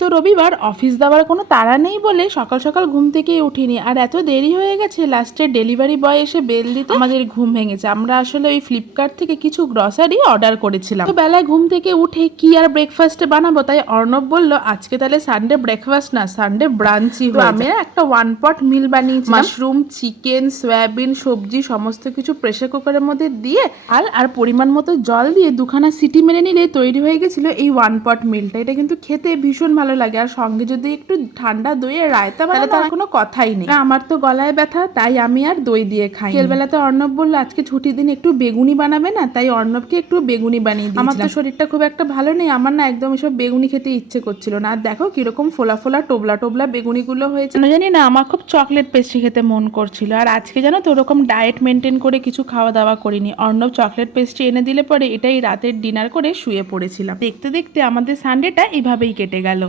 তো রবিবার অফিস যাওয়ার কোনো তাড়া নেই বলে সকাল সকাল ঘুম থেকেই উঠিনি, আর এত দেরি হয়ে গেছে, লাস্টে ডেলিভারি বয় এসে বেল দিতে আমাদের ঘুম ভেঙেছে। আমরা আসলে ওই ফ্লিপকার্ট থেকে কিছু গ্রসারি অর্ডার করেছিলাম। তো বেলায় ঘুম থেকে উঠে কি আর ব্রেকফাস্টে বানাবো, তাই অর্ণব বলল আজকে তাহলে সানডে ব্রেকফাস্ট না, সানডে ব্রাঞ্চই। তো আমি একটা ওয়ান পট মিল বানিয়েছি, মাশরুম, চিকেন, সয়াবিন, সবজি সমস্ত কিছু প্রেসার কুকারের মধ্যে দিয়ে আর পরিমাণ মতো জল দিয়ে দুখানা সিটি মেরে নিলে তৈরি হয়ে গেছিল এই ওয়ান পট মিলটা। এটা কিন্তু খেতে ভীষণ ভালো লাগে, আর সঙ্গে যদি একটু ঠান্ডা দইয়ের রায়তা বানালে তার কোনো কথাই নেই। আমার তো গলায় ব্যথা, তাই আমি আর দই দিয়ে খাই। বিকেলবেলাতে অর্ণব বললো আজকে ছুটির দিন একটু বেগুনি বানাবে না, তাই অর্ণবকে একটু বেগুনি বানিয়ে দিয়েছিলাম। আমার তো শরীরটা খুব একটা ভালো নেই, আমার না একদম এসব বেগুনি খেতে ইচ্ছে করছিল না। আর দেখো কিরকম ফোলা ফোলা টোবলা টোবলা বেগুনিগুলো হয়েছে। জানি না, আমার খুব চকলেট পেস্ট্রি খেতে মন করছিল। আর আজকে জানো তো ওরকম ডায়েট মেনটেন করে কিছু খাওয়া দাওয়া করিনি। অর্ণব চকলেট পেস্ট্রি এনে দিলে পরে এটাই রাতের ডিনার করে শুয়ে পড়েছিলাম। দেখতে দেখতে আমাদের সানডেটা এইভাবেই কেটে গেল।